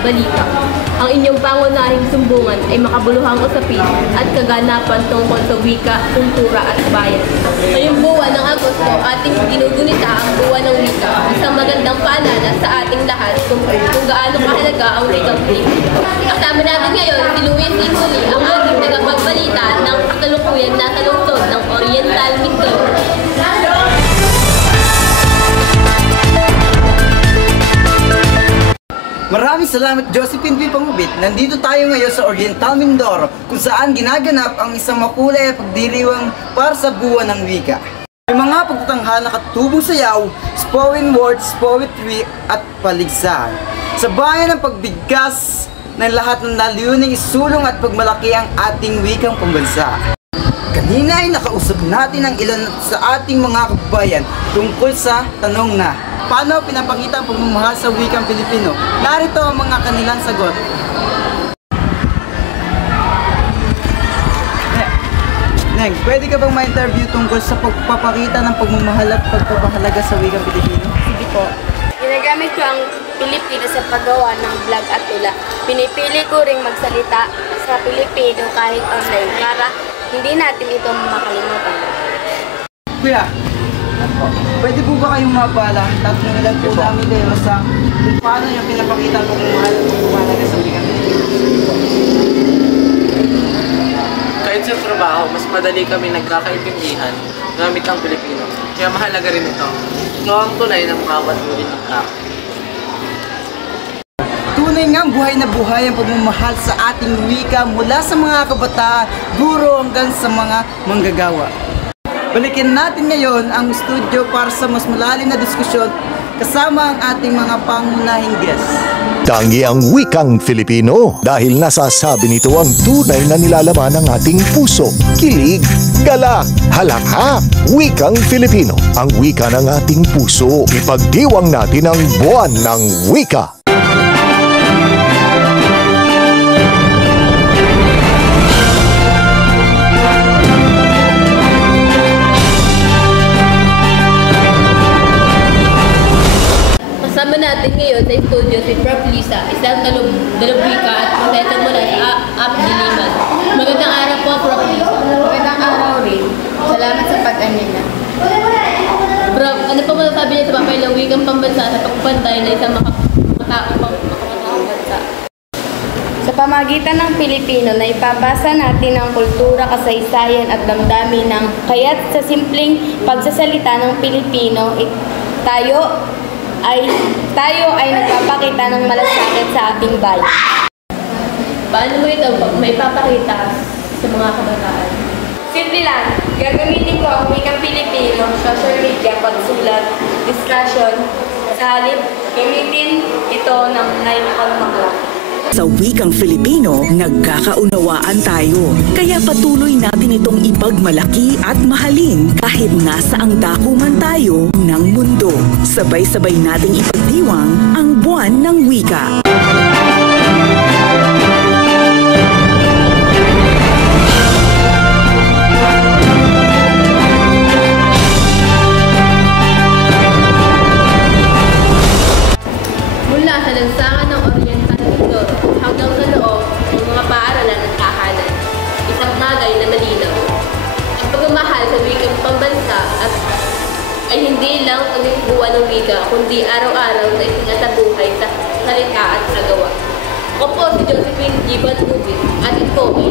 balita. Ang inyong pangunahing sumbungan ay makabuluhang usapin at kaganapan tungkol sa wika, kultura at bayan. Ngayong buwan ng Agosto, ating ginugunita ang buwan ng wika, isang magandang paalala sa ating lahat kung gaano kahalaga ang wikang Pilipino. Kasama natin ngayon si Luis Imuli, ang ating tagapagbalita ng kasalukuyan na talungsod ng Oriental Mindoro. Maraming salamat, Josephine V. Pangubit. Nandito tayo ngayon sa Oriental Mindoro kung saan ginaganap ang isang makulay at pagdiriwang para sa buwan ng wika. May mga pagtatanghala katubong sayaw, spoken words, poetry at paligsahan. Sa bayan ng pagbigkas ng lahat ng layuning isulong at pagmalaki ang ating wikang pambansa. Kanina ay nakausap natin ang ilan sa ating mga kabayan tungkol sa tanong na paano pinapakita ang pagmamahal sa wikang Pilipino? Narito ang mga kanilang sagot. Neng, pwede ka bang ma-interview tungkol sa pagpapakita ng pagmamahal at pagpapahalaga sa wikang Pilipino? Sige po. Ginagamit ko ang Pilipino sa paggawa ng vlog at tula. Pinipili ko ring magsalita sa Pilipino kahit online para hindi natin ito makalimutan. Kuya, pwede po ba kayong mabala? Tatlong ilan po namin kayo sa kung paano nyo pinapakita ang pagmamahal at pagpapahalaga sa wikang Pilipino? Kahit sa trabaho, mas madali kami nagkakaintindihan gamit ang Pilipino. Kaya mahalaga rin ito. Ito ang tunay ng bawat ulit ng tao. Tunay ngang buhay na buhay ang pagmamahal sa ating wika mula sa mga kabataan, guro hanggang sa mga manggagawa. Balikin natin ngayon ang studio para sa mas malalim na diskusyon kasama ang ating mga pangunahing guests. Tangi ang wikang Filipino dahil nasasabi nito ang tunay na nilalaman ng ating puso. Kilig, gala, halakha. Wikang Filipino, ang wika ng ating puso. Ipagdiwang natin ang buwan ng wika. Kasama natin ngayon sa studio si Prof. Lisa, isang dalubwika at professor mula sa AP Diliman. Magandang araw po, Prof. Lisa. Magandang araw rin. Salamat sa pag-anila. Prof, ano po masasabi niyo sa papel ng wikang pambansa sa pagpapantay na isang makakataong bansa? Sa pamagitan ng Pilipino na ipabasa natin ang kultura, kasaysayan at damdamin ng kaya't sa simpleng pagsasalita ng Pilipino, tayo ay nagpapakita ng malasakit sa ating bayan. Paano mo ito maipapakita sa mga kabataan? Simple lang, gagamitin ko ang wikang Pilipino, social media, pagsulat, discussion, sa halip, gamitin ito ng naipagmakla. Sa wikang Filipino, nagkakaunawaan tayo. Kaya patuloy natin itong ipagmalaki at mahalin kahit nasa ang dako man tayo ng mundo. Sabay-sabay nating ipagdiwang ang buwan ng wika. Mula sa lansangan ng Oriental Mindoro hanggang sa loob ng mga paaralan at tahanan, isang bagay na malinaw. Ang pagmamahal sa wikang pambansa ay hindi lang tuwing buwan ng wika, kundi araw-araw na itinatabuhay sa salita at sa gawa. Ako po si Josephine G. Pangubit at ito ay